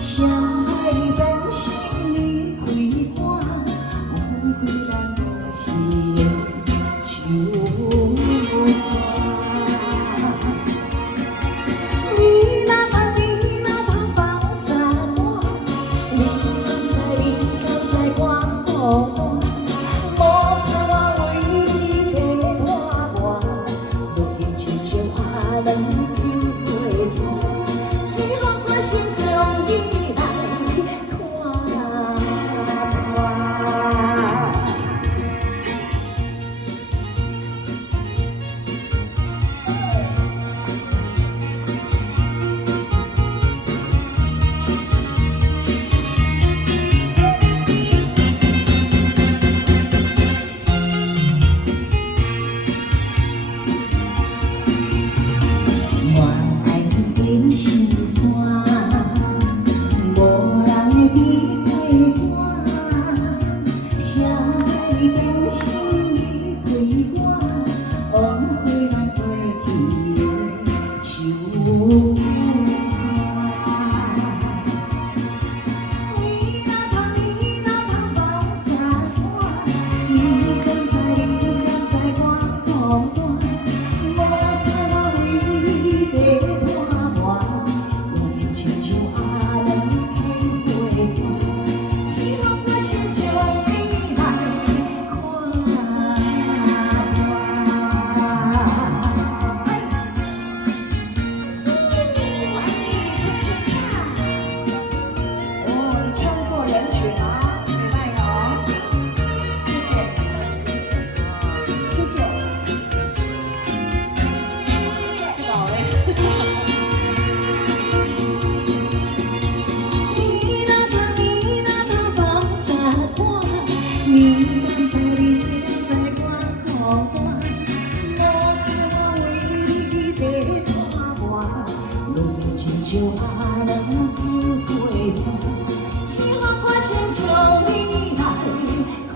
谁在变心离开我，枉费咱多时的纠缠。你若通放下我，你敢知我孤单？无差我为你在拖磨，如今亲像阿两根过线，只好决心将你来看破。人心肝，无人会比过我。谁在变心离开我，枉费咱过去的纠缠。你若通放下我，你敢知我孤单？无差我为你在亲像阿两牵过线，只好决心将你来看破。轻轻下，哦，你穿过人群啊，没卖哦，谢谢，谢谢，这个好嘞。你敢知我孤单？无差我为你在拖磨，如今亲像阿两牵过线，只好决心将你来看。